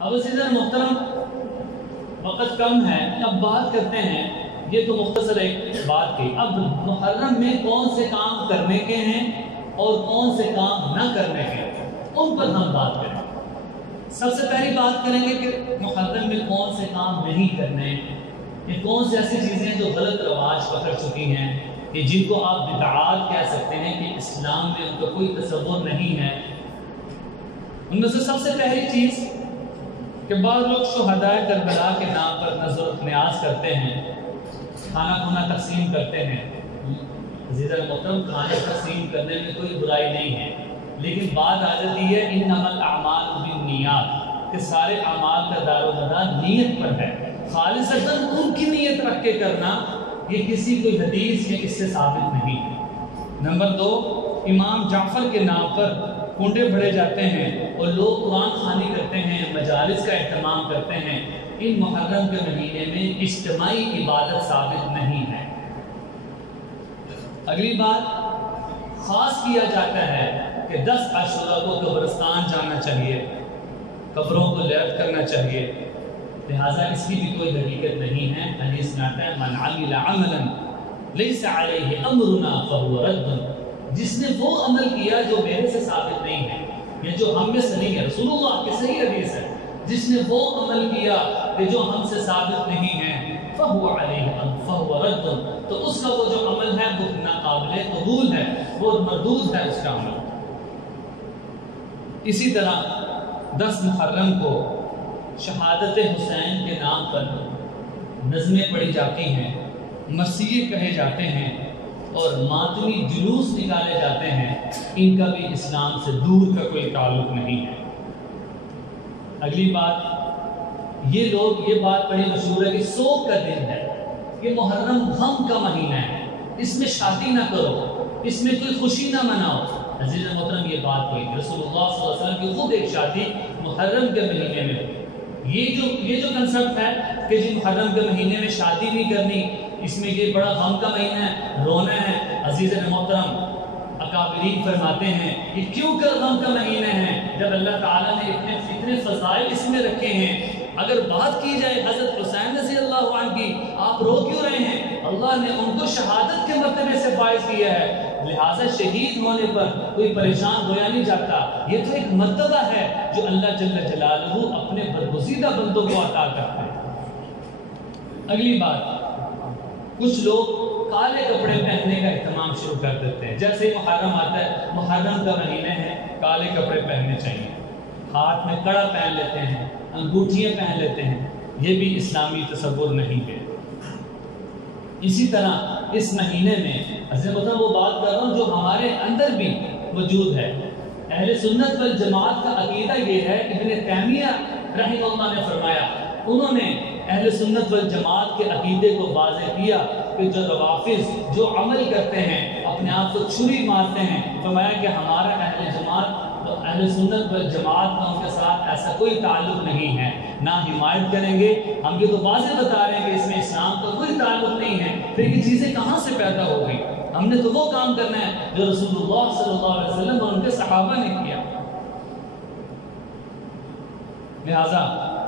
اب عزیزان محترم وقت کم ہے، اب بات کرتے ہیں، یہ تو مختصر ایک بات تھی، اب محرم میں کون سے کام کرنے کے ہیں اور کون سے کام نہ کرنے کے ہیں، ان پر ہم بات کریں۔ سب سے پہلی بات کریں گے کہ محرم میں کون سے کام نہیں کرنے، یہ کون سی ایسی چیزیں ہیں جو غلط رواج پکڑ چکی ہیں کہ جن کو آپ بدعات کہہ سکتے ہیں کہ اسلام میں ان کا کوئی تصور نہیں ہے۔ ان میں سے سب سے پہلی چیز کہ بعض لوگ شہدائے کربلا کے نام پر نظر و نیاز کرتے ہیں، کھانا کھانا تقسیم کرتے ہیں۔ عزیزان محترم، کھانا تقسیم کرنے میں کوئی برائی نہیں ہے، لیکن بات آ جاتی ہے انما الاعمال بالنیات، کہ سارے اعمال کا دار و مدار نیت پر ہے، خالصتاً ان کی نیت رکھ کے کرنا یہ کسی کوئی حدیث یا اس سے ثابت نہیں ہے۔ نمبر 2، امام جعفر کے نام پر کنڈے بھرے جاتے ہیں اور لوگ قرآن خوانی کرتے ہیں، مجالس کا اہتمام کرتے ہیں، ان محرم کے مہینے میں اجتماعی عبادت ثابت نہیں ہے۔ اگلی بات، خاص کیا جاتا ہے کہ 10 عاشوراء کو قبرستان جانا چاہیے، قبروں کو لیٹ کرنا چاہیے، لہٰذا اس کی بھی کوئی حقیقت نہیں ہے۔ حدیث میں آتا ہے من عمل عملا لیس علیہ امرنا فہو رد، جس نے وہ عمل کیا جو میرے سے ثابت نہیں ہے یا جو ہم میں سے نہیں ہے، رسول اللہ کی صحیح حدیث ہے، جس نے وہ عمل کیا کہ جو ہم سے ثابت نہیں ہے فہو علیہ فہو رد، تو اس کا وہ جو عمل ہے وہ ناقابل قبول ہے، وہ مردود ہے اس کا عمل۔ اسی طرح 10 محرم کو شہادت حسین کے نام پر نظمیں پڑھی جاتی ہیں، مسیح کہے جاتے ہیں اور ماتمی جلوس نکالے جاتے ہیں، ان کا بھی اسلام سے دور کا کوئی تعلق نہیں ہے۔ اگلی بات، یہ لوگ یہ بات بڑی مشہور ہے کہ سوگ کا دن ہے، یہ محرم غم کا مہینہ ہے، اس میں شادی نہ کرو، اس میں کوئی خوشی نہ مناؤ۔ عزیز محترم، یہ بات ہوئی رسول اللہ صلی اللہ علیہ وسلم کی خود ایک شادی محرم کے مہینے میں ہوئی۔ یہ جو کنسپٹ ہے کہ جی محرم کے مہینے میں شادی نہیں کرنی، اس میں یہ بڑا غم کا مہینہ ہے، رونا ہے، عزیز محترم اکابرین فرماتے ہیں کہ کیوں کر غم کا مہینہ ہے جب اللہ تعالیٰ نے اتنے فضائل اس میں رکھے ہیں۔ اگر بات کی جائے حضرت حسین رضی اللہ عنہ کی، آپ رو کیوں رہے ہیں؟ اللہ نے ان کو شہادت کے مرتبے سے فائز کیا ہے، لہٰذا شہید ہونے پر کوئی پریشان ہویا نہیں جاتا، یہ تو ایک مرتبہ ہے جو اللہ جل جلالہ اپنے برگزیدہ بندوں کو عطا کرتا ہے۔ اگلی بات، کچھ لوگ کالے کپڑے پہننے کا اہتمام شروع کر دیتے ہیں، جیسے ہی محرم آتا ہے، محرم کا مہینہ ہے، کالے کپڑے پہننے چاہیے، ہاتھ میں کڑا پہن لیتے ہیں، انگوٹھیاں پہن لیتے ہیں، یہ بھی اسلامی تصور نہیں ہے۔ اسی طرح اس مہینے میں عزیز محترم وہ بات کر رہا ہوں جو ہمارے اندر بھی موجود ہے، اہل سنت والجماعت کا عقیدہ یہ ہے، ابن تیمیہ رحمہ اللہ نے فرمایا، انہوں نے اہل سنت والجماعت کے عقیدے کو واضح کیا کہ جو روافض جو عمل کرتے ہیں اپنے آپ کو چھری مارتے ہیں، فرمایا کہ ہمارا اہل جماعت اہل سنت والجماعت کا ان کے ساتھ ایسا کوئی تعلق نہیں ہے، نہ حمایت کریں گے۔ ہم یہ تو واضح بتا رہے ہیں کہ اس میں اسلام کا کوئی تعلق نہیں ہے، پھر یہ چیزیں کہاں سے پیدا ہو گئی؟ ہم نے تو وہ کام کرنا ہے جو رسول اللہ صلی اللہ علیہ وسلم اور ان کے صحابہ نے کیا۔ لہٰذا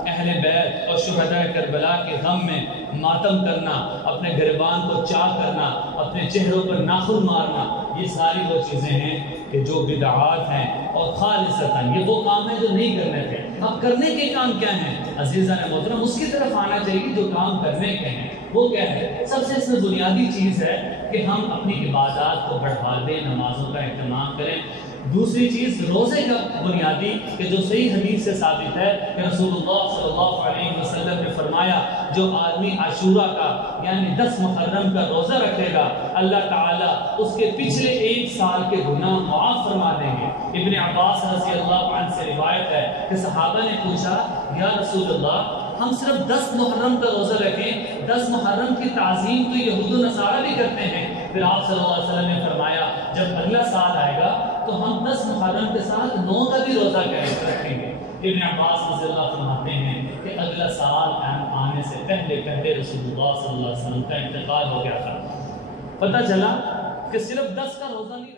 اہل بیت اور شہداء کربلا کے غم میں ماتم کرنا، اپنے گریبان کو چاک کرنا، اپنے چہروں پر ناخن مارنا، یہ ساری وہ چیزیں ہیں کہ جو بدعات ہیں اور خالصتاً یہ وہ کام ہیں جو نہیں کرنے تھے۔ اب کرنے کے کام کیا ہیں عزیزان محترم؟ اس کی طرف آنا چاہیے جو کام کرنے کے ہیں وہ کیا ہے؟ سب سے اس میں بنیادی چیز ہے کہ ہم اپنی عبادات کو بڑھا دیں، نمازوں کا اہتمام کریں۔ دوسری چیز روزے کا بنیادی کہ جو صحیح حدیث سے ثابت ہے کہ رسول اللہ صلی اللہ علیہ وسلم نے فرمایا جو آدمی عاشوراء کا یعنی 10 محرم کا روزہ رکھے گا اللہ تعالیٰ اس کے پچھلے 1 سال کے گناہ معاف فرما دیں گے۔ ابن عباس رضی اللہ عنہ سے روایت ہے کہ صحابہ نے پوچھا یا رسول اللہ ہم صرف 10 محرم کا روزہ رکھیں، 10 محرم کی تعظیم تو یہود و نصارہ بھی کرتے ہیں۔ پھر آپ صلی اللہ علیہ وسلم نے فرمایا جب اگلا سال آئے گا تو ہم 10 محرم کے ساتھ 9 کا بھی روزہ رکھیں گے۔ ابن عباس رضی اللہ عنہ فرماتے ہیں کہ اگلا سال آنے سے پہلے رسول اللہ صلی اللہ علیہ وسلم کا انتقال ہو گیا تھا۔ پتہ چلا کہ صرف 10 کا روزہ نہیں